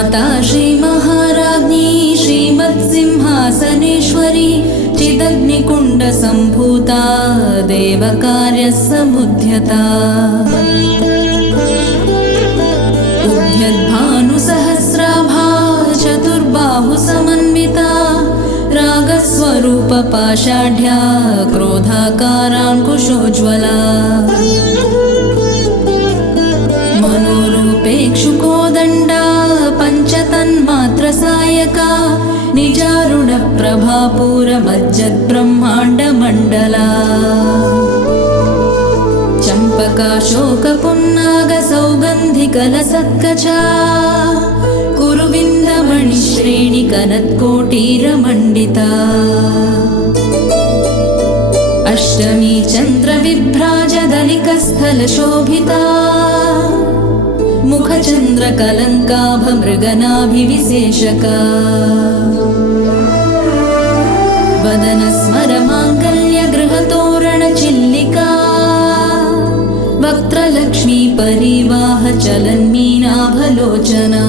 श्रीमाता श्रीमहाराज्ञी श्रीमत्सिंहासनेश्वरी चिदग्निकुण्डसम्भूता देवकार्यसमुद्यता उद्यद्भानुसहस्राभा चतुर्बाहुसमन्विता रागस्वरूपपाषाढ्या क्रोधाकाराङ्कुशोज्ज्वला मनोरूपेक्षुकोदण्डा पञ्चतन्मात्रसायका निजारुणप्रभापूरमज्जद्ब्रह्माण्डमण्डला चम्पकाशोकपुन्नागसौगन्धिकलसत्कचा कुरुविन्दमणिश्रेणिकनत्कोटीरमण्डिता अष्टमी चन्द्रविभ्राजदलिकस्थलशोभिता मुखचन्द्रकलङ्काभमृगनाभिविशेषका वदनस्मरमाङ्गल्यगृहतोरणचिल्लिका वक्त्रलक्ष्मीपरिवाहचलन्मीनाभलोचना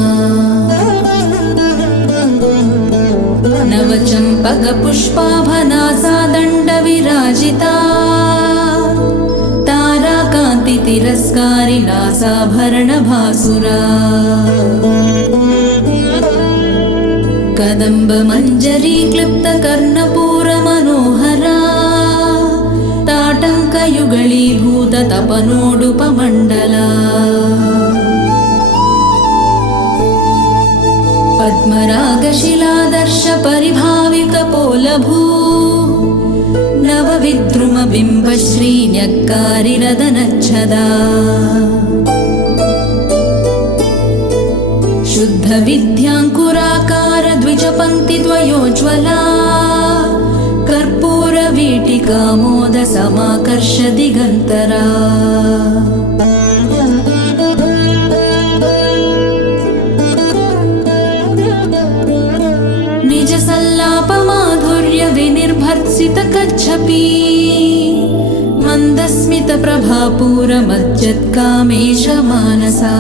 नवचम्पकपुष्पाभनासादण्डविराजिता ताराकान्तितिरस्कारिणासाभरणभासुरा कदम्बमञ्जरीक्लिप्तकर्णपूरमनोहरा ताटङ्कयुगळीभूततपनोडुपमण्डला पद्मरागशिलादर्शपरिभाविकपोलभू नवविद्रुमबिम्बश्रीन्यक्कारिरदनच्छदा शुद्धविद्याङ्कुराकारद्विजपङ्क्तिद्वयोज्ज्वला कर्पूरवीटिकामोदसमाकर्ष दिगन्तरा निजसल्लापमाधुर्यविनिर्भर्त्सितकच्छपी मन्दस्मितप्रभापूरमज्जत्कामेशमानसा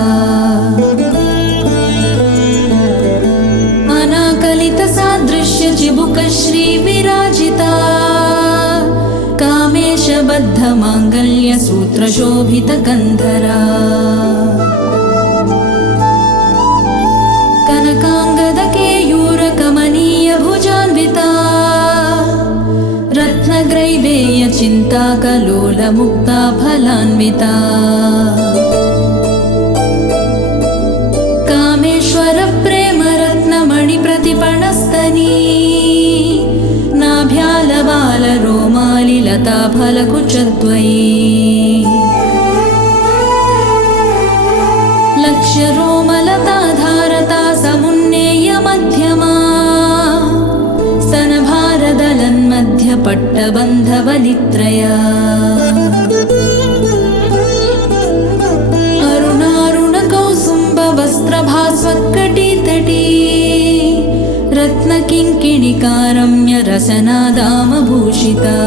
अनाकलितसादृश्यचिबुकश्रीविराजिता कामेशबद्धमाङ्गल्यसूत्रशोभितकन्धरा कनकाङ्गदकेयूरकमनीयभुजान्विता रत्नग्रैवेयचिन्ताकलोलमुक्ता फलान्विता कामेश्वरप्रेमरत्नमणिप्रतिपणस्तनी नाभ्यालबालरोमालिलताफलकुचद्वयी लक्ष्यरोमलताधारता समुन्नेयमध्यमा स्तनभारदलन्मध्यपट्टबन्धवलित्रया अरुणारुणकौसुम्बवस्त्रभास्वत्कटितटी रत्नकिङ्किणिकारम्यरसनादामभूषिता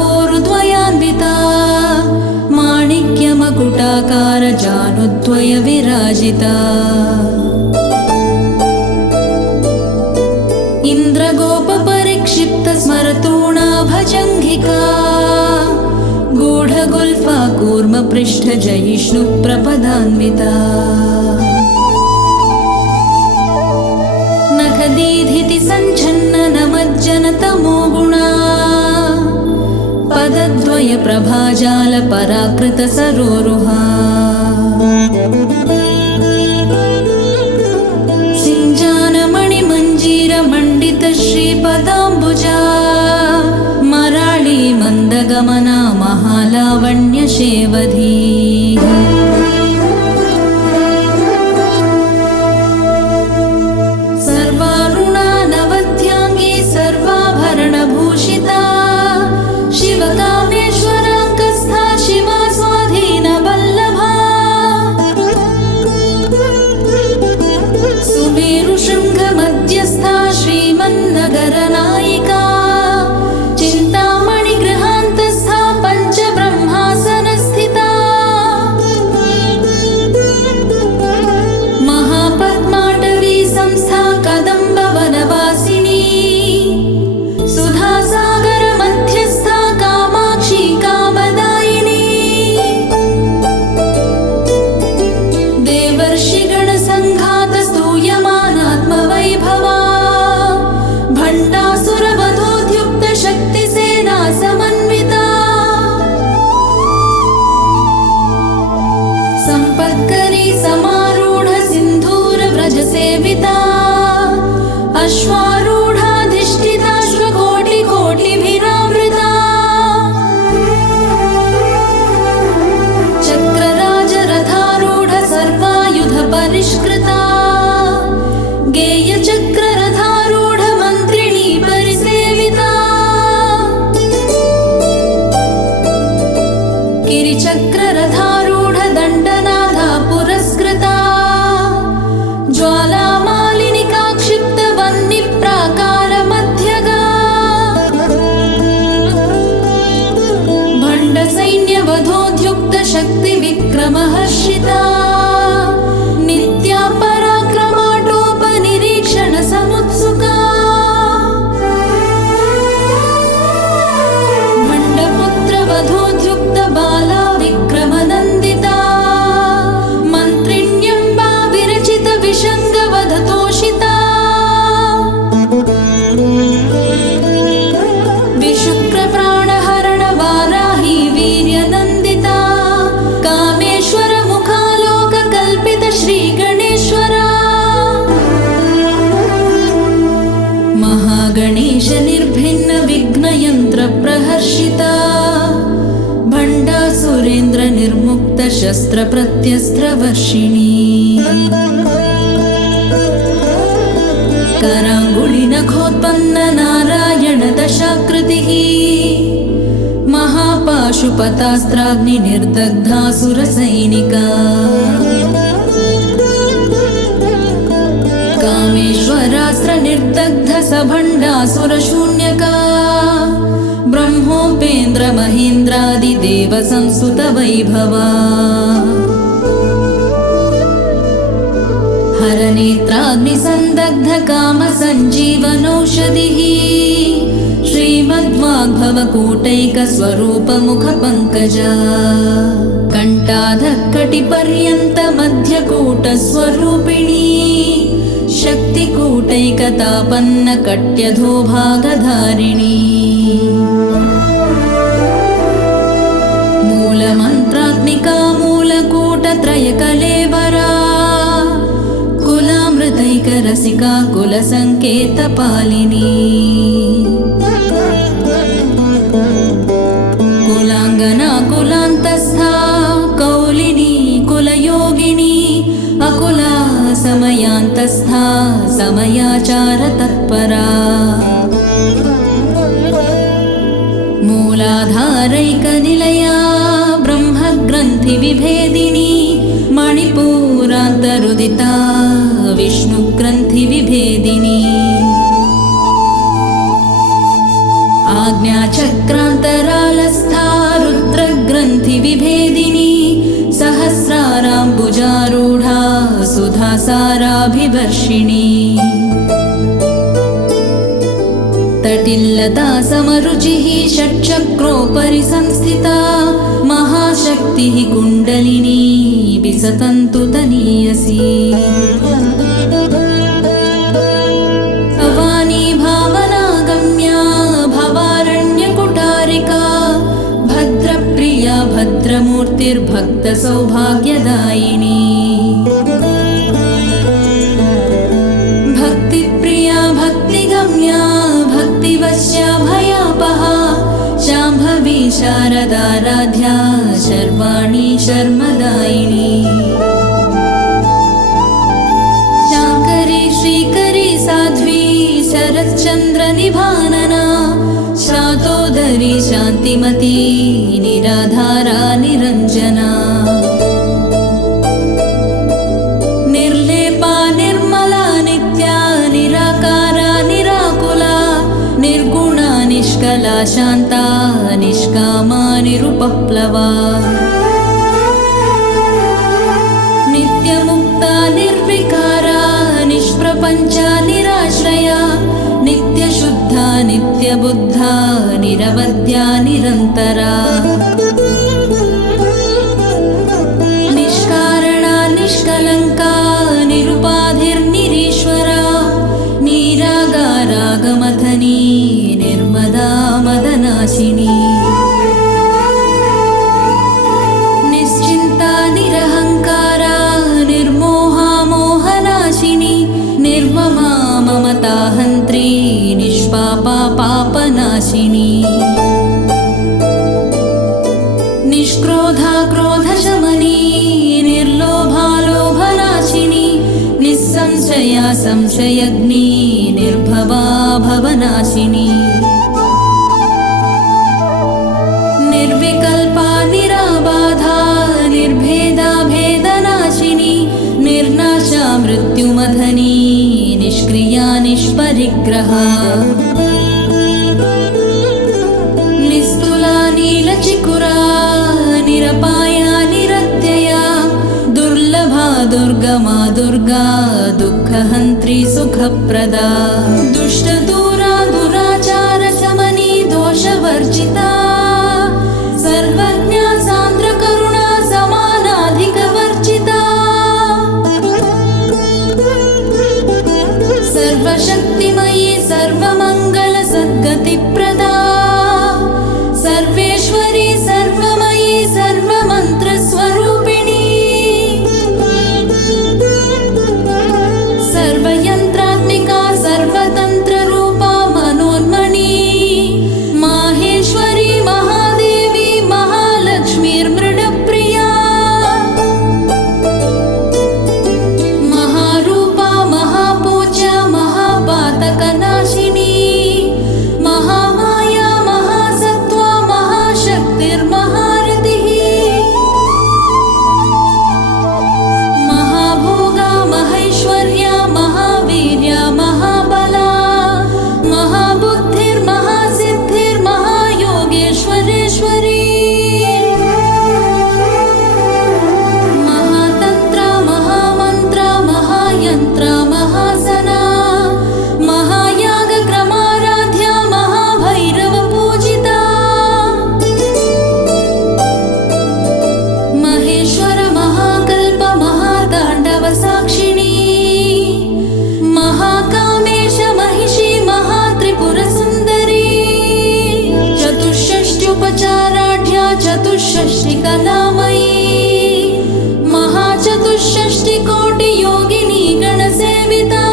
कामेशज्ञातसौभाग्यमार्दवोरुद्वयान्विता माणिक्यमकुटाकारजानुद्वयविराजिता इन्द्रगोपपरिक्षिप्तस्मरतूणाभजङ्घिका गूढगुल्फा कूर्मपृष्ठजयिष्णुप्रपदान्विता नखदीधितिसञ्छन्ननमज्जनतमो गुणा पदद्वयप्रभाजालपराकृतसरोरुहा सिञ्जानमणिमञ्जीरमण्डितश्रीपदाम्बुजा मराळी मन्दगमना महालावण्यशेवधी सर्वारुणानवध्याङ्गी सर्वाभरणभूषिता शिवकामेश्वराङ्कस्था शिवा स्वाधीनवल्लभा सुमेरुशृङ्गमध्यस्था श्रीमन्नगरनायिका चिन्तामणिगृहान्तस्था पञ्चब्रह्मा गिरिचक्ररथारूढ दण्डनादा पुरस्कृता ज्वालामालिनिका क्षिप्त वह्निप्राकार मध्यगा भण्ड सैन्यवधोद्युक्त शक्ति विक्रमहर्षिता नित्या पराक्रमाटोपनिरीक्षण समुत्सुका भण्डपुत्र वधोद्युक्त बाला विक्रमनन्दिता मन्त्रिण्यम्बा विरचित विषङ्गवधतोषिता विशुक्रप्राणहरण वाराही वीर्यनन्दिता कामेश्वर मुखालोक कल्पित श्रीगणेश्वरा महागणेश निर्भिन्न विघ्नयन्त्र प्रहर्षिता भण्डासुरेन्द्र निर्मुक्त शस्त्र प्रत्यस्त्रवर्षिणी कराङ्गुलि नखोत्पन्न नारायण दशाकृतिः महापाशुपतास्त्राग्नि निर्दग्धासुरसैनिका कामेश्वरास्त्र निर्दग्ध सभण्डासुरशून्यका ब्रह्मोपेन्द्र महेन्द्रादिदेव संस्तुत वैभवा हरनेत्राग्निसन्दग्ध काम सञ्जीवनौषधिः श्रीमद्वाग्भवकूटैक स्वरूप मुख पंकजा कंठाधकटिपर्यन्त मध्यकूट स्वरूपिणी शक्तिकूटैकतापन्न कट्यधो भागधारिणी मूलमन्त्रात्मिका मूलकूटत्रयकलेवरा कुलामृतैकरसिका कुलसङ्केतपालिनी कुलाङ्गना कुलान्तस्था कौलिनी कुलयोगिनी अकुला समयान्तस्था समयाचार तत्परा मूलाधारैकनिलया ब्रह्मग्रन्थि विभेदिनी मणिपूरान्तरुदिता विष्णुग्रन्थि विभेदिनी आज्ञाचक्रान्तरालस्था रुद्रग्रन्थि विभेदिनी सहस्राराम्बुजारूढा सुधासाराभिवर्षिणी तटिल्लता समरुचिः षट्चक्रोपरि संस्थिता महाशक्तिः कुण्डलिनी विसतन्तु तनीयसी अवानी भावनागम्या भवारण्यकुटारिका भद्रप्रिया भद्रमूर्तिर्भक्तसौभाग्यदायिनी भक्तिप्रिया भक्तिगम्या भक्तिवश्या भयापहा शाम्भवी शारदाराध्या शर्वाणी शर्मदायिनी शाङ्करी श्रीकरी साध्वी शरच्चन्द्र निभानना शातोदरी शान्तिमती निराधारा निरञ्जना निर्लेपा निर्मला नित्या निराकारा निराकुला निर्गुणा निष्कला शान्ता निष्कामा निरुपप्लवा नित्यमुक्ता निर्विकारा निष्प्रपञ्चा निराश्रया नित्यशुद्धा नित्यबुद्धा निरवद्या निरन्तरा निष्कारणा निष्कलङ्का निरुपाधिर्निरीश्वरा निरागारागमथनी निर्मदा मदनाशिनी निश्चिन्ता निरहङ्कारा निर्मोहा मोहनाशिनी निर्ममा ममताहन्त्री निष्पापा पापनाशिनी निष्क्रोधा क्रोधशमनी निर्लोभा लोभनाशिनी निस्संशया संशयग्नी निर्भवा भवनाशिनी निर्विकल्पा निराबा परिग्रह निस्तुला नीलचिकुरा निरपाया निरत्यया दुर्लभा दुर्गमा दुर्गा दुःखहन्त्री सुखप्रदा दुष्टदूरा दुराचार शमनी दोषवर्जिता सर्वज्ञा सान्द्रकरुणा समानाधिकवर्जिता सर्वशक्तिमयी सर्वमङ्गल सद्गतिप्रदा सर्वेश्वरी सर्वमयी सर्वमन्त्रस्वरूपिणी सर्वयन्त्रात्मिका सर्वतन्त्ररूपा मनोन्मणी माहेश्वरी महादेवी महालक्ष्मीर्मृडप्रिया महारूपा महापूज्या महापातकनाशिनी महामाया महासत्त्वा महाशक्तिर्महारतिः महाभोगा महैश्वर्या महावीर्या महाबला महाबुद्धिर्महासिद्धिर्महायोगेश्वरेश्वरी महातन्त्रा महामन्त्रा महायन्त्रा महासना महायागक्रमाराध्या महाभैरवपूजिता महेश्वर महाकल्प महाताण्डव साक्षिणी महाकामेश महिषी महात्रिपुरसुन्दरी चतुष्षष्ट्युपचाराढ्या चतुष्षष्टिकलामयी महाचतुष्षष्टिकोटियोगिनी गणसेविता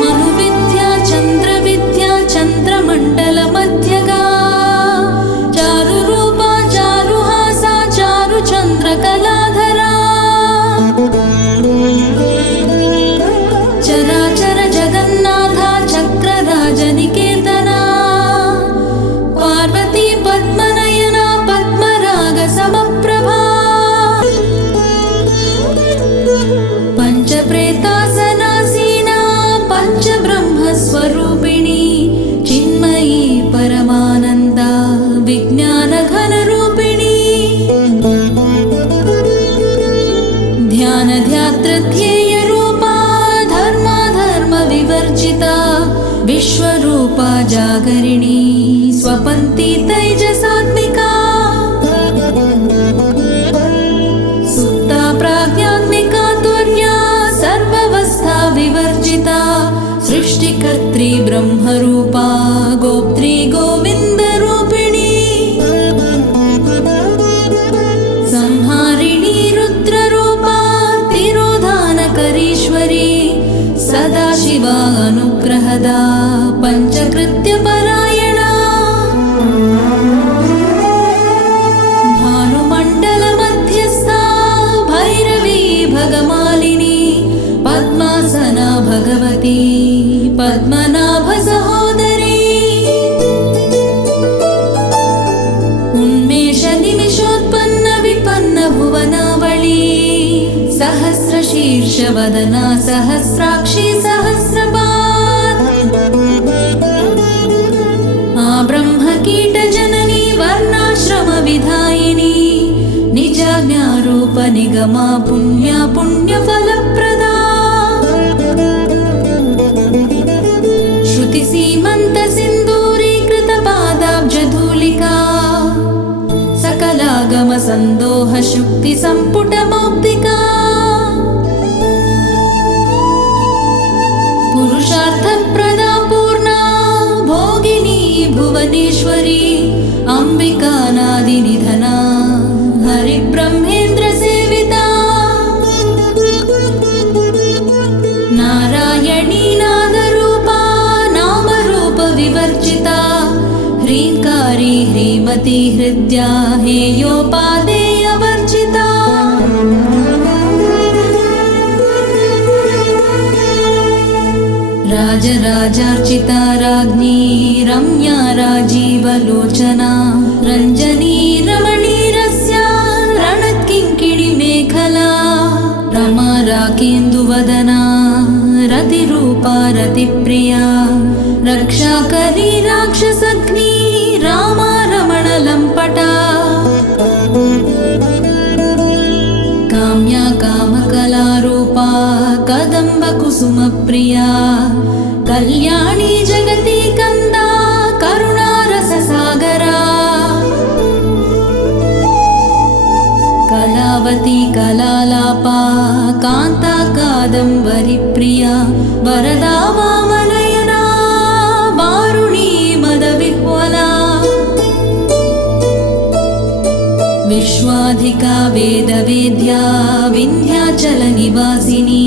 मनुविद्या चन्द्रविद्या चन्द्रमण्डलमध्यगा चारुरूपा चारुहासा चारुचन्द्रकलाधरा चराचर जगन्नाथा चक्रराजनिकेतना पार्वती पद्मनयना पद्मरागसमप्रभा पञ्चप्रेतासनासीना पञ्चब्रह्मस्वरूपिणी चिन्मयी परमानन्दा विज्ञानघनरूपिणी ध्यानध्यातृध्येयरूपा धर्माधर्मविवर्जिता विश्वरूपा जागरिणी स्वपन्ती तैजसात्मिका सुप्ता प्राज्ञात्मिका तुर्या सर्वावस्था विवर्जिता सृष्टिकर्त्री ब्रह्मरूपा गोप्त्री गोविन्दरूपिणी संहारिणी रुद्ररूपा तिरोधानकरीश्वरी सदाशिवा अनुग्रहदा पञ्चकृत्यपरायणा भानुमण्डलमध्यस्था भैरवी भगमालिनी पद्मासना भगवती पद्मनाभसहोदरी उन्मेषनिमिषोत्पन्न विपन्न भुवनावली सहस्रशीर्षवदना सहस्राक्षी सहस्रपात् ब्रह्मकीटजननी वर्णाश्रमविधायिनी निजाज्ञारूपनिगमा पुण्या पुण्यफलप्रदा श्रुतिसीमन्तसिन्दूरीकृतपादाब्जधूलिका सकलागमसन्दोहशुक्तिसम्पुटमौक्तिका पुरुषार्थप्रदा पूर्णा भोगिनी भुवनेश्वरी अम्बिकानादिनिधना हरिब्रह्मेन्द्रसेविता नारायणी नादरूपा नामरूपविवर्जिता ह्रीङ्कारी ह्रीमती हृद्या हेयोपादेयवर्जिता राजराजार्चिता राज्ञी रम्या राजीवलोचना रञ्जनी रमणीरस्या रणत्किङ्किणी मेखला रमा राकेन्दुवर रूपा रतिप्रिया रक्षाकरी राक्षसग्नी रामा रमणलम्पटा काम्या कामकलारूपा कदम्बकुसुमप्रिया कल्याणी जगति कन्दा करुणारससागरा कलावती कलालापा कान्ता कादम्बरिप्रिया वरदा वामनयना वारुणी मदविह्वला विश्वाधिका वेदवेद्या विन्ध्याचलनिवासिनी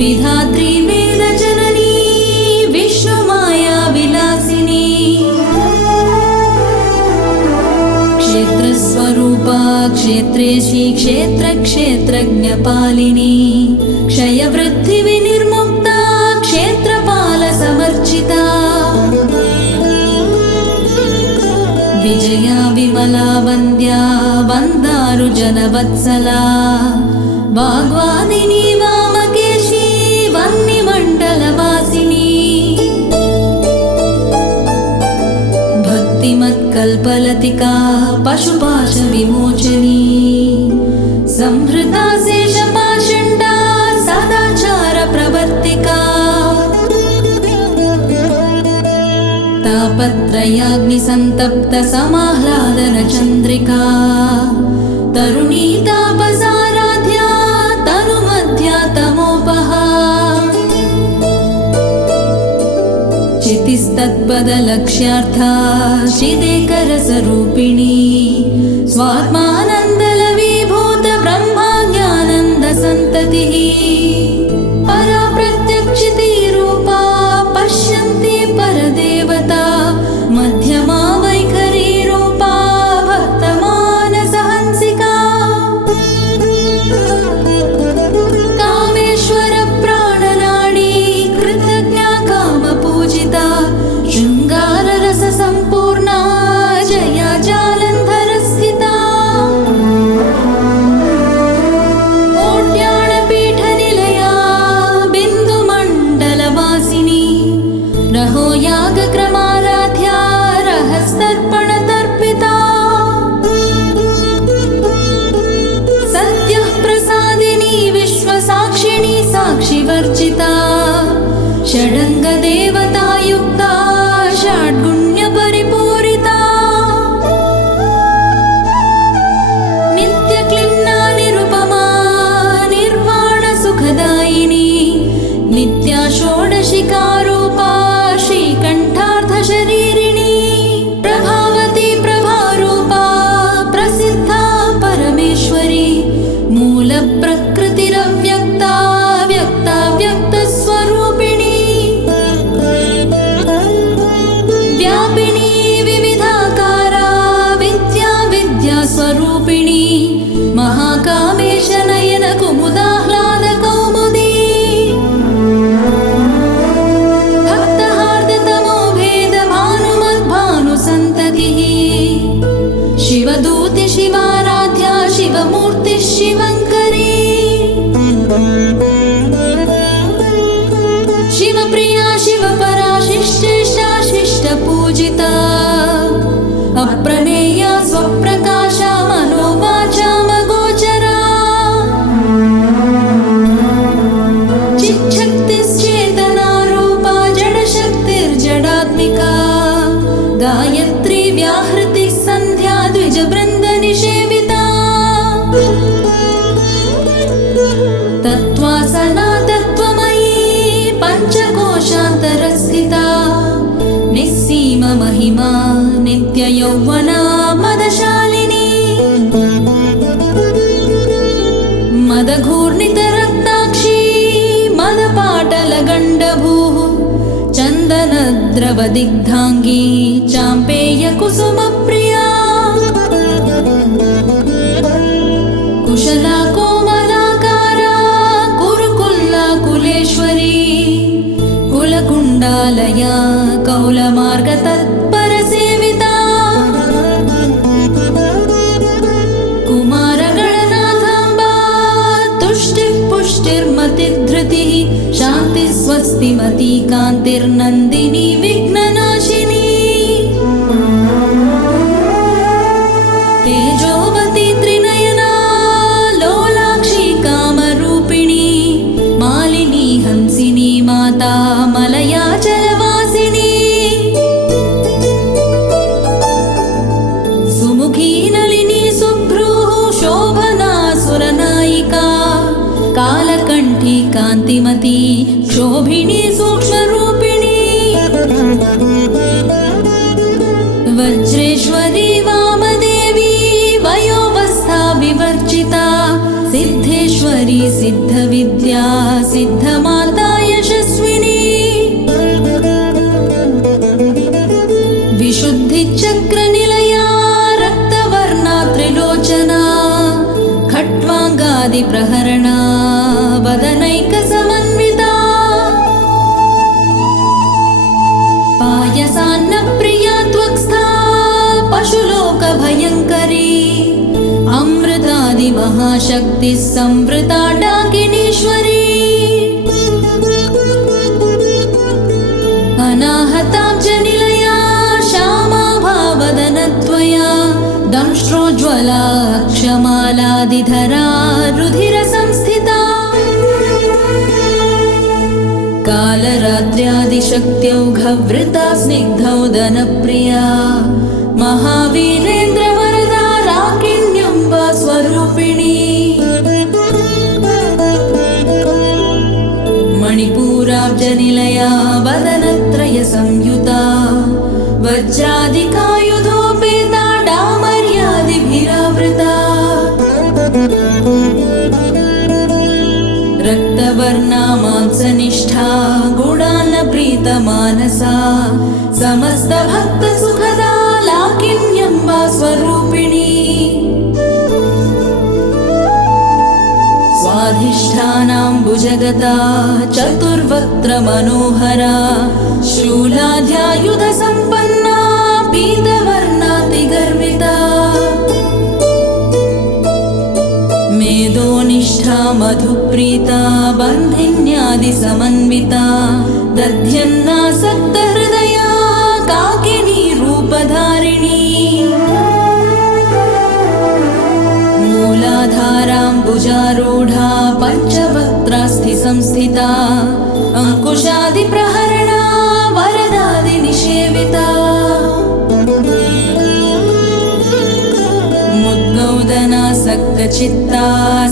विधात्री वेदजननी विष्णुमाया विलासिनी क्षेत्रस्वरूपा क्षेत्रेशी क्षेत्रक्षेत्रज्ञपालिनी क्षयवृद्धिविनिर्मुक्ता क्षेत्रपालसमर्चिता विजया विमला वन्द्या वन्दारुजनवत्सला वाग्वादिनी वामकेशी वह्निमण्डलवासिनी भक्तिमत्कल्पलतिका पशुपाशविमोचनी संहृता शेषपाषण्डा सदाचारप्रवर्तिका तापत्रयाग्निसन्तप्त समाह्लादनचन्द्रिका तरुणी तापसाराध्या तनुमध्या तमोपहा चितिस्तत्पदलक्ष्यार्था चिदेकरसरूपिणी स्वात्मानन्दलवीभूत ब्रह्माज्ञानन्दसन्ततिः परा प्रत्यक्षितिरूपा पश्यन्ति परदेवता मध्यमा वैखरी रूपा भक्तमानसहंसिका कामेश्वर प्राणनाडी कृतज्ञा कामपूजिता शृङ्गाररससम्पूर्णा जया जालन्धरस्थिता कोट्याणपीठनिलया बिन्दुमण्डलवासिनी रहो यागक्रमाराध्या रहस्तर्पणतर्पिता सत्यः प्रसादिनी विश्वसाक्षिणी साक्षिवर्जिता षडङ्गदेवतायुक्ता षड्गुण्यपरिपूरिता नित्यक्लिन्ना निरुपमा निर्वाणसुखदायिनी नित्या षोडशिकारूपा श्रीकण्ठार्धशरीरिणी प्रभावती प्रभारूपा प्रसिद्धा परमेश्वरी मूलप्रकृतिरव्यक्ता व्यक्ता व्यक्तस्वरूपिणी व्यापिनी विविधाकारा विद्या विद्यास्वरूपिणी महाकामेश नयन कुमुदाह्लाद कौमुदी भक्तहार्दतमो भेद भानुमद्भानुसन्ततिः शिवदूति शिवाराध्या शिवमूर्तिः शिवङ्करी शिवप्रिया शिवपरा शिष्टेष्टा शिष्टपूजिता अप्रमेया स्वप्रकाशा मनोवाचामगोचरा चिच्छक्तिश्चेतनारूपा जडशक्तिर्जडात्मिका गायत्री व्याहृतिः सन्ध्या द्विजवृन्दनिषेविता तत्त्वासना तत्त्वमयी पञ्चकोशान्तरस्थिता निस्सीममहिमा नित्ययौवना मदशालिनी मदघूर्णितरक्ताक्षी मदपाटलगण्डभूः चन्दनद्रवदिग्धाङ्गी चाम्पेयकुसुमप्रिया कुशला कोमलाकारा कुरुकुल्ला कुलेश्वरी कुलकुण्डालया कौलमार्गतत्परसेविता कुमारगणनाथाम्बा तुष्टिः पुष्टिर्मतिधृतिः शान्तिः स्वस्ति स्वस्तिमती कान्तिर्नन्दिनी विघ्ननाशिनी तेजोवती त्रिनयना लोलाक्षी कामरूपिणी मालिनी हंसिनी माता मलयाचलवासिनी सुमुखी नलिनी सुभ्रूः शोभना सुरनायिका कालकण्ठी कान्तिमती क्षोभिणी सूक्ष्मरूपिणी वज्रेश्वरी वामदेवी वयोवस्था विवर्जिता सिद्धेश्वरी सिद्धविद्या सिद्धमाता यशस्विनी विशुद्धिचक्रनिलया रक्तवर्णा त्रिलोचना खट्वाङ्गादिप्रहरणा वदनैकसमन्विता पायसान्नप्रिया त्वक्स्था पशुलोकभयङ्करी अमृतादिमहाशक्तिः संवृता डाकिनीश्वरी अनाहताब्जनिलया श्यामा भावदनत्वया दंष्ट्रोज्ज्वला क्षमालादिधरा रुधिरसंस्थिता कालरात्र्यादिशक्त्यौघवृता स्निग्धौदनप्रिया महावीरेन्द्रवरदा राकिण्यम्बा स्वरूपिणी मणिपूराब्जनिलया वदनत्रयसंयुता वज्रादिकायुधोपेता डामर्यादिभिरावृता रक्तवर्णा मांसनिष्ठा गुणान्नप्रीतमानसा समस्तभक्तसुखदा लाकिन्यम्बा स्वरूपिणी स्वाधिष्ठानाम्बुजगता चतुर्वक्त्रमनोहरा शूलाद्यायुधसम्पन्ना पीतवर्णातिगर्विता मेदोनिष्ठा मधुप्रीता बन्धिन्यादिसमन्विता दध्यन्नासक्तहृदया काकिनी रूपधारिणी मूलाधाराम्बुजारूढा पञ्चवक्त्रास्थिसंस्थिता अङ्कुशादिप्रहरणा वरदादिनिषेविता मुद्गौदनासक्तचित्ता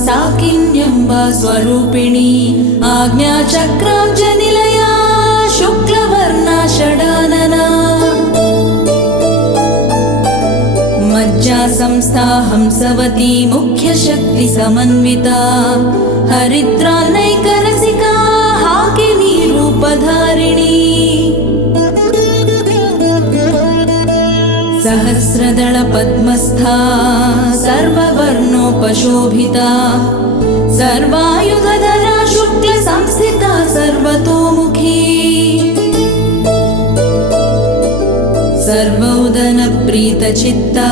साकिन्यम्बा स्वरूपिणी आज्ञाचक्राब्जनिलया शुक्लवर्णा षडानना मज्जा संस्था हंसवती मुख्यशक्तिसमन्विता हरिद्रानैकरसिका हाकिनी रूपधारिणी सहस्रदलपद्मस्था सर्ववर्णोपशोभिता सर्वायुधधरा शुक्लसंस्थिता सर्वतोमुखी सर्वोदनप्रीतचित्ता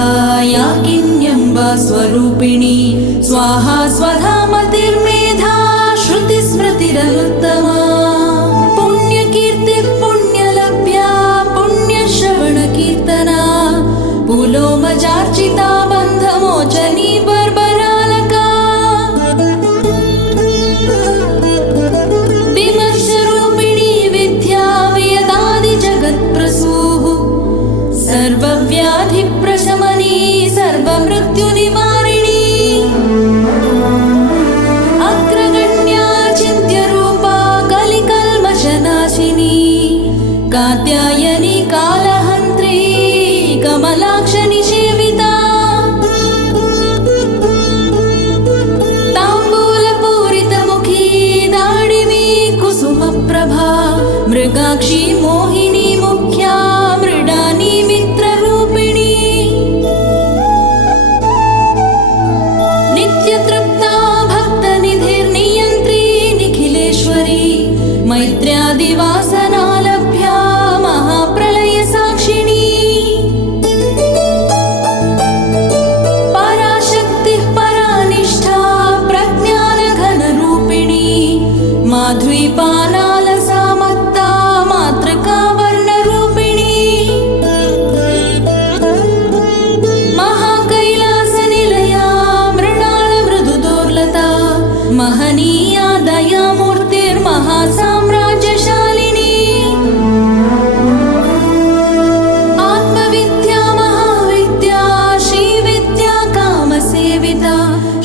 याकिन्यम्बा स्वरूपिणी स्वाहा स्वधा मतिर्मेधा श्रुतिस्मृतिरनुत्तमा पुण्यकीर्तिः पुण्यलभ्या पुण्यश्रवणकीर्तना पुलोमजार्चिता बन्धमोचनी बर्बरालका विमर्शरूपिणी विद्या वेदादिजगत्प्रसूः सर्वव्याधिप्रशमनी सर्वमृत्युनिवारिणी अग्रगण्या चिन्त्यरूपा कलिकल्मषनाशिनी कात्यायनी कालहन्त्री कमलाक्षनिषेविता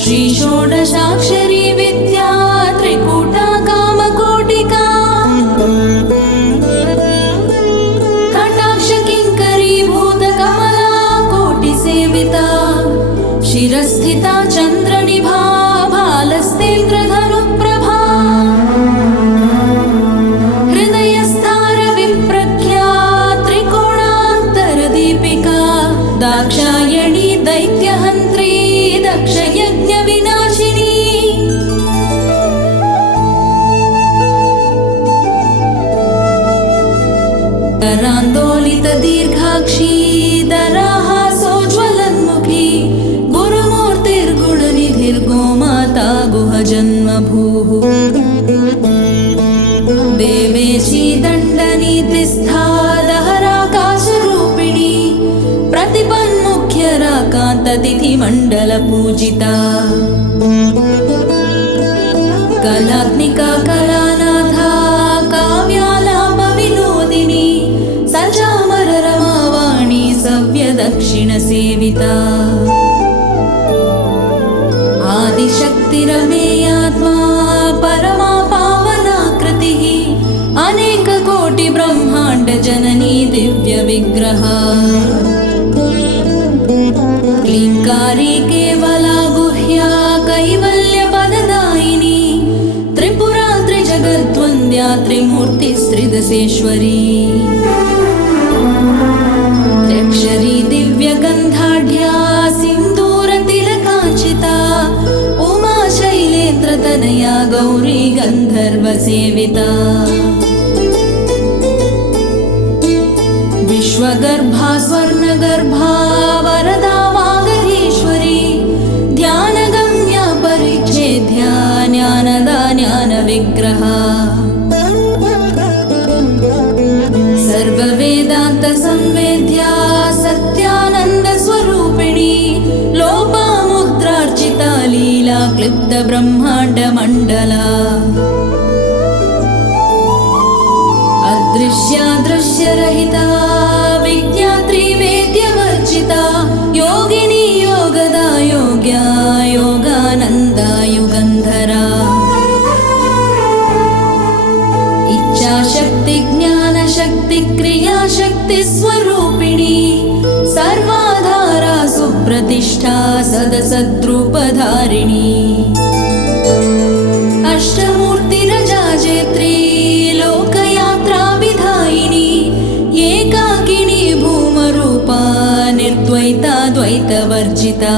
श्री षोडशाक्षरी विद्या त्रिकूटा कामकोटिका कटाक्ष किङ्करी भूतकमला कोटिसेविता शिरस्थिता चन्द्रनिभा भालस्तेन्द्रधनुप्रभा हृदयस्थार विप्रख्या त्रिकोणान्तरदीपिका दाक्षायणी दैत्यहन्त्री दक्षयज्ञविनाशिनी करान्दोलितदीर्घाक्षी दराहासोज्ज्वलन्मुखी गुरुमूर्तिर्गुणनिधिर्गोमाता गुहजन्मभूः देवेशी दण्डनीतिस्था दहराकाशरूपिणी प्रतिपन्मुख्यराकान्ततिथिमण्डलपूजिता कलात्मिका कलानाथा काव्यालापविनोदिनी सचामररमावाणी सव्यदक्षिणसेविता आदिशक्तिरमेयात्मा परमा पावनाकृतिः अनेककोटिब्रह्माण्डजननी दिव्यविग्रहा क्लींकारी केवला गुह्या कैवल्यपददायिनी त्रिपुरा त्रिजगद्वन्द्या त्रिमूर्तिस्त्रिदशेश्वरी त्र्यक्षरी दिव्यगन्धाढ्या सिन्दूरतिलकाचिता उमा शैलेन्द्रतनया गौरी गन्धर्वसेविता विश्वगर्भा स्वर्णगर्भा वरदा वागधीश्वरी ध्यानगम्या परिच्छेद्या ज्ञानदा ज्ञानविग्रहा सर्ववेदान्तसंवेद्या सत्यानन्दस्वरूपिणी लोपामुद्रार्चिता लीला क्लिप्तब्रह्माण्डमण्डला अदृश्यादृश्यरहिता विज्ञात्री वेद्यवर्जिता योगिनी योगदा योग्या योगानन्दा युगन्धरा इच्छाशक्ति ज्ञानशक्ति क्रियाशक्ति स्वरूपिणी सर्वाधारा सुप्रतिष्ठा सदसद्रूपधारिणी अष्टमूर्तिरजाजेत्री लोकयात्रा विधायिनी एकाकिनी भूमरूपा निर्द्वैता द्वैतवर्जिता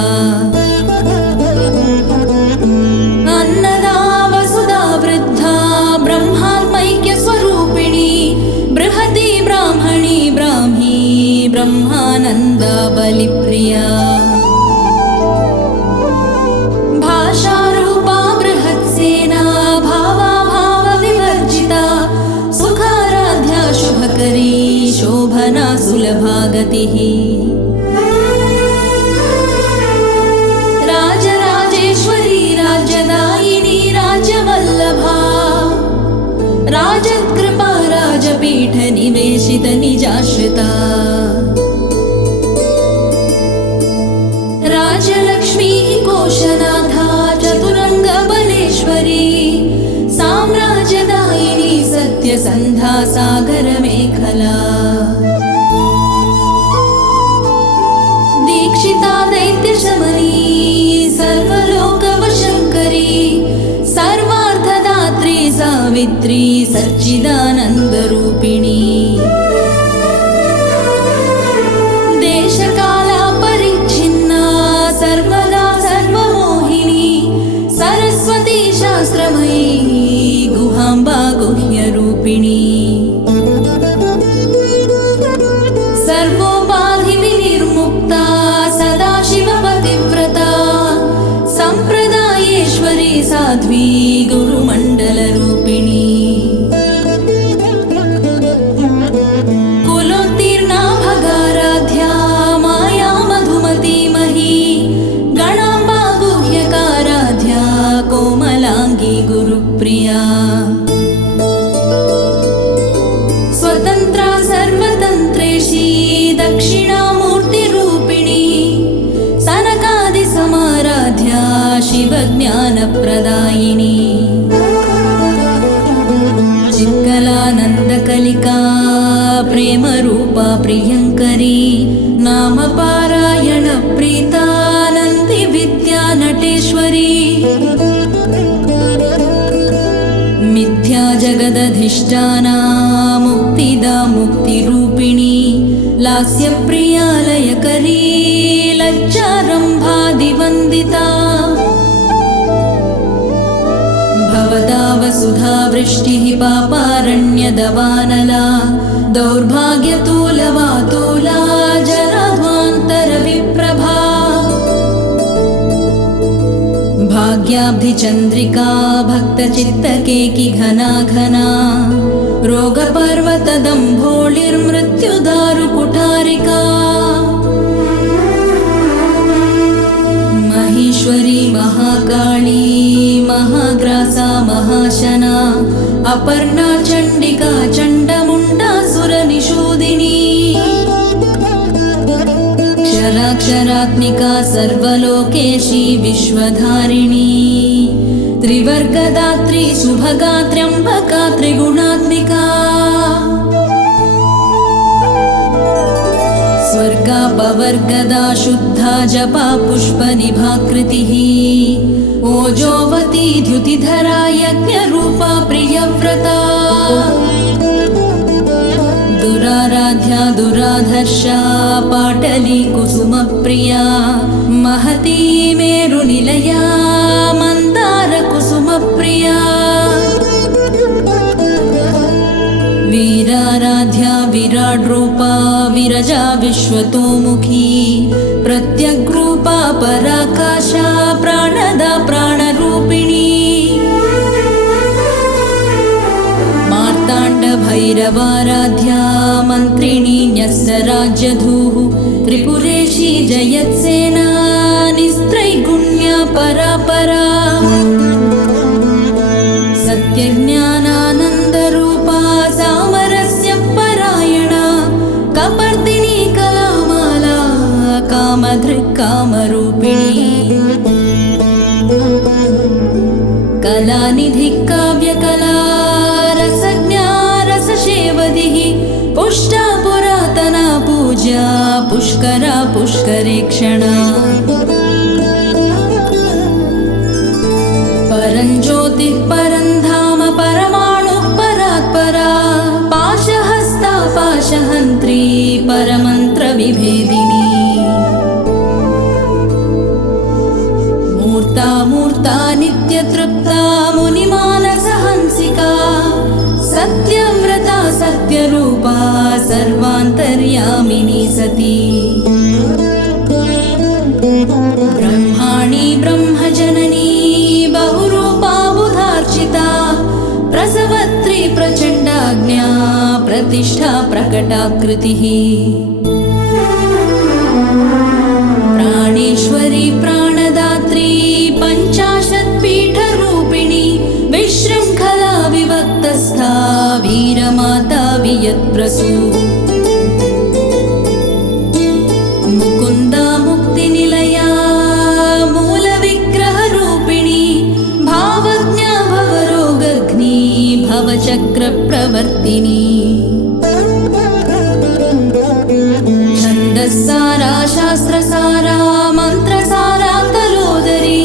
अन्नदा वसुधा वृद्धा ब्रह्मात्मैक्यस्वरूपिणी बृहती ब्राह्मणी ब्राह्मी ब्रह्मानन्दा बलिप्रिया भाषारूपा बृहत्सेना भावा भावविवर्जिता सुखाराध्या शुभकरी शोभना सुलभागतिः राजराजेश्वरी राज्यदायिनी राज्यवल्लभा राजत्कृपा राजपीठ निवेशित निजाश्रिता राजलक्ष्मी कोशनाथा चतुरङ्गबलेश्वरी साम्राज्यदायिनी सत्यसन्धा सागरमेखला दीक्षिता दैत्यशमनी सर्वलोकवशङ्करी सर्वार्थदात्री सावित्री सच्चिदानन्दरूपिणी देशकाला परिच्छिन्ना सर्वदा सर्वमोहिनी सरस्वती शास्त्रमयी शिवज्ञानप्रदायिनी चित्कलानन्दकलिका प्रेमरूपा प्रियङ्करी नाम पारायणप्रीता नन्दिविद्या नटेश्वरी मिथ्या जगदधिष्ठाना मुक्तिदा मुक्तिरूपिणी लास्यप्रियालयकरी लज्जारम्भादिवन्दिता भवदा वसुधा वृष्टिः पापारण्यदवानला दौर्भाग्यतूलवातूला जराध्वान्तरविप्रभा भाग्याब्धिचन्द्रिका भक्तचित्तकेकि घना घना रोगपर्वतदम्भोळिर्मृत्युदारुकुठारिका महेश्वरी महाकाली महाग्रासा महाशना अपर्णा चण्डिका चण्डमुण्डासुरनिषूदिनी क्षराक्षरात्मिका सर्वलोकेशी विश्वधारिणी त्रिवर्गदात्री शुभगा त्र्यम्बका त्रिगुणात्मिका स्वर्गापवर्गदा शुद्धा जपा पुष्पनिभाकृतिः ओजोवती द्युतिधरा यज्ञरूपा प्रियव्रता दुराराध्या दुराधर्षा पाटली कुसुमप्रिया महती मेरुनिलया मन्दारकुसुमप्रिया वीराराध्या विराड्रूपा विरजा विश्वतोमुखी प्रत्यग्रूपा पराकाशा प्राणदा प्राणरूपिणी मार्ताण्डभैरवाराध्या मन्त्रिणी न्यस्तराज्यधूः त्रिपुरेशी जयत्सेना निस्त्रैगुण्या परापरा सत्यज्ञानानन्दरूपा सामरस्य परायणा कपर्दिनी कलामाला कामधृक्कामरूपिणी कलानिधिः काव्यकला रसज्ञा रससेवदिः पुष्टा पुरातना पूज्या पुष्करा पुष्करेक्षणा परञ्ज्योतिः परन्धाम परमाणुः परात्परा पाशहस्ता पाशहन्त्री परमन्त्रविभेदिनी मूर्ता मूर्ता नित्यतृप्ता मुनिमानसहंसिका सत्यव्रता सत्यरूपा सर्वान्तर्यामिनी सती ब्रह्माणी ब्रह्मजननी बहुरूपा बुधार्चिता प्रसवत्री प्रचण्डाज्ञा प्रतिष्ठा प्रकटाकृतिः प्राणेश्वरी प्राणदात्री पञ्चाशत्पीठरूपिणी विशृङ्खला विभक्तस्था वीरमाता वियत्प्रसू मुकुन्दा मुक्तिनिलया मूलविग्रहरूपिणी भावज्ञा भवरोगघ्नी भवचक्रप्रवर्तिनी छन्दस्सारा शास्त्रसारा मन्त्रसारा कलोदरी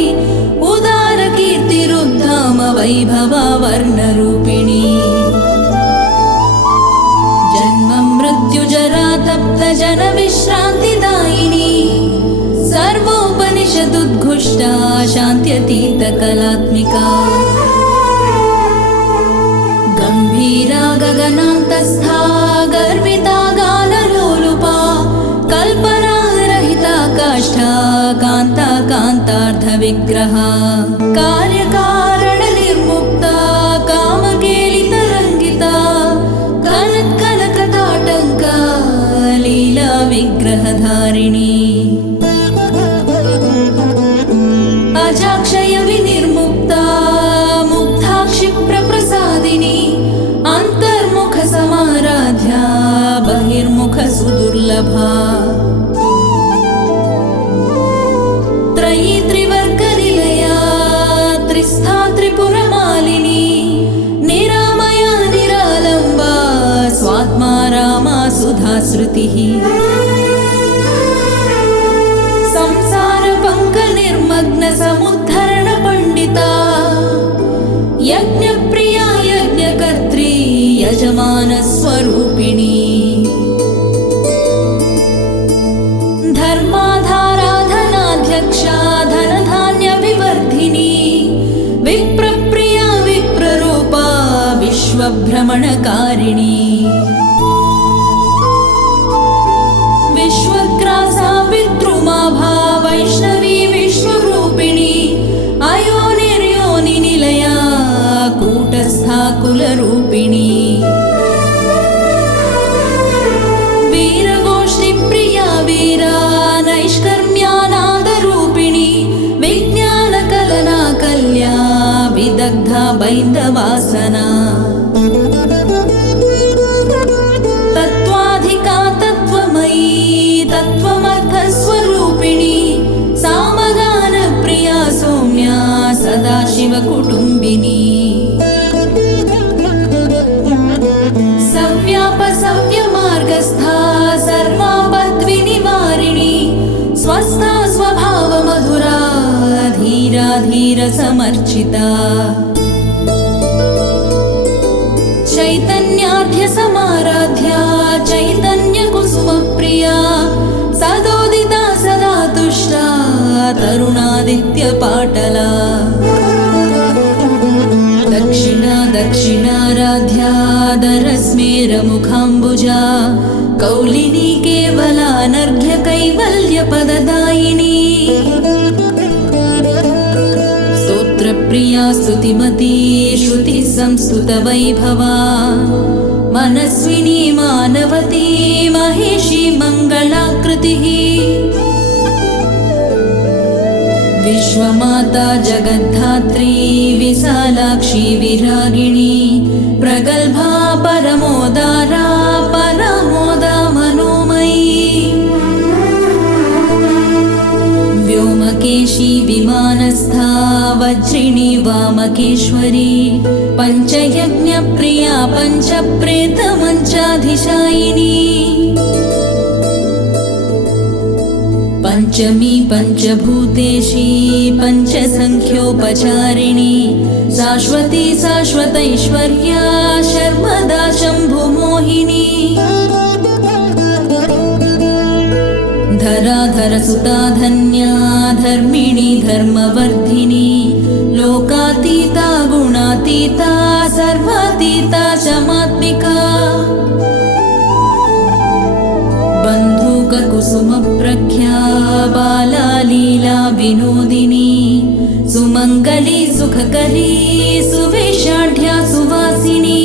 उदारकीर्तिरुद्धाम वैभवा वर्णरूपिणी जन्ममृत्युजरा तप्तजनविश्रान्तिदायिनी सर्वोपनिषदुद्घुष्टा शान्त्यतीतकलात्मिका गम्भीरा गगनान्तस्था गर्विता गानलोलुपा कल्पनारहिता काष्ठा कान्ता कान्तार्धविग्रहा कार्यकारणनिर्मुक्ता कामकेलितरङ्गिता कनत्कनकताटङ्का लीला विग्रहधारिणी अजाक्षय विनिर्मुक्ता मुग्धा क्षिप्रप्रसादिनी अन्तर्मुख समाराध्या बहिर्मुख सुदुर्लभा त्रयी त्रिवर्गनिलया श्रुतिः संसारपङ्कनिर्मग्नसमुद्धरणपण्डिता यज्ञप्रिया यज्ञकर्त्री यजमानस्वरूपिणी धर्माधाराधनाध्यक्षा धनधान्यविवर्धिनी विप्रप्रिया विप्ररूपा विश्वभ्रमणकारिणी विश्वग्रासा विद्रुमाभा वैष्णवी विश्वरूपिणी अयोनिर्योनिनिलया कूटस्था कुलरूपिणी वीरगोष्ठिप्रिया वीरा नैष्कर्म्यानादरूपिणी विज्ञानकलना कल्या विदग्धा बैन्दवासना तत्त्वाधिका तत्त्वमयी तत्त्वमर्थस्वरूपिणी सामगानप्रिया सौम्या सदाशिवकुटुम्बिनी सव्यापसव्यमार्गस्था सर्वापद्विनिवारिणी स्वस्था स्वभावमधुरा धीरा धीरसमर्चिता चैतन्याढ्यसमाराध्या चैतन्यकुसुमप्रिया सदोदिता सदा तुष्टा तरुणादित्यपाटला दक्षिणा दक्षिणाराध्या दरस्मेरमुखाम्बुजा कौलिनी केवलानर्घ्य कैवल्यपददायिनी स्तोत्रप्रिया स्तुतिमती श्रुतिसंस्तुतवैभवा मनस्विनी मानवती महेशी मङ्गलाकृतिः विश्वमाता जगद्धात्री विशालाक्षी विरागिणी प्रगल्भा परमोदारा परमोदा मनोमयी व्योमकेशी विमानस्था वज्रिणी वामकेश्वरी पञ्चयज्ञप्रिया पञ्चप्रेतमञ्चाधिशायिनी पञ्चमी पञ्चभूतेशी पञ्चसङ्ख्योपचारिणी शाश्वती शाश्वतैश्वर्या शर्मदा शम्भुमोहिनी धराधरसुता धन्या धर्मिणी धर्मवर्धिनी लोकातीता गुणातीता सर्वातीता शमात्मिका बन्धूककुसुमप्रख्या बाला लीला विनोदिनी सुमङ्गली सुखकरी सुवेशाढ्या सुवासिनी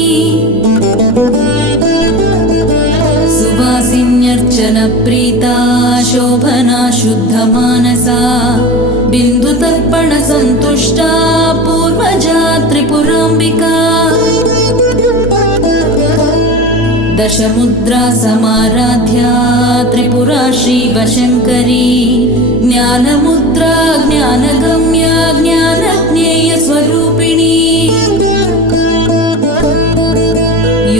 सुवासिन्यर्चनप्रीता शोभना शुद्धमानसा बिन्दुतर्पणसन्तुष्टा पूर्वजा त्रिपुराम्बिका दशमुद्रा समाराध्या त्रिपुरा श्रीवशङ्करी ज्ञानमुद्रा ज्ञानगम्या ज्ञानज्ञेयस्वरूपिणी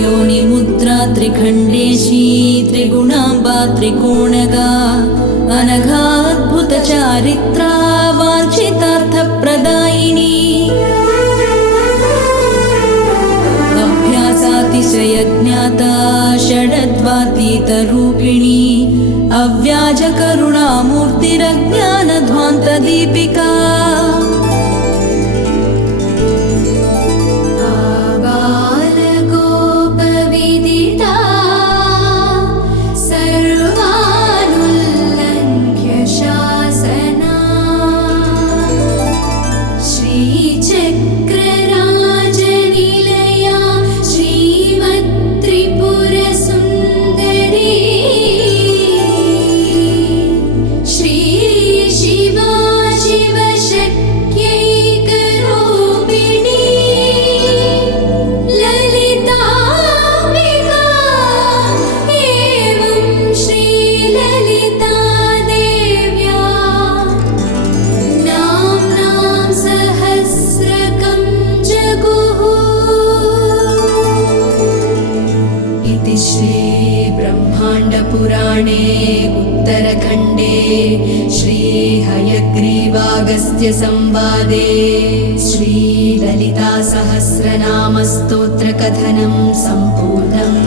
योनिमुद्रा त्रिखण्डेशी त्रिगुणाम्बा त्रिकोणगा अनघाद्भुतचारित्रा वाञ्छितार्थप्रदायिनी अभ्यासातिशयज्ञाता षडद्वातीतरूपिणी अव्याजकरुणामूर्तिरज्ञानध्वान्तदीपिका आबालगोपविदिता सर्वानुल्लङ्घ्य शासना श्रीचक्रराजनिलया श्रीमत्त्रिपुरसुन्दरी श्री शिवा शिव पुराणे उत्तरखण्डे श्रीहयग्रीवागस्त्यसंवादे श्रीललितासहस्रनामस्तोत्रकथनं सम्पूर्णम्।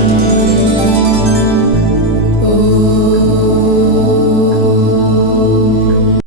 ॐ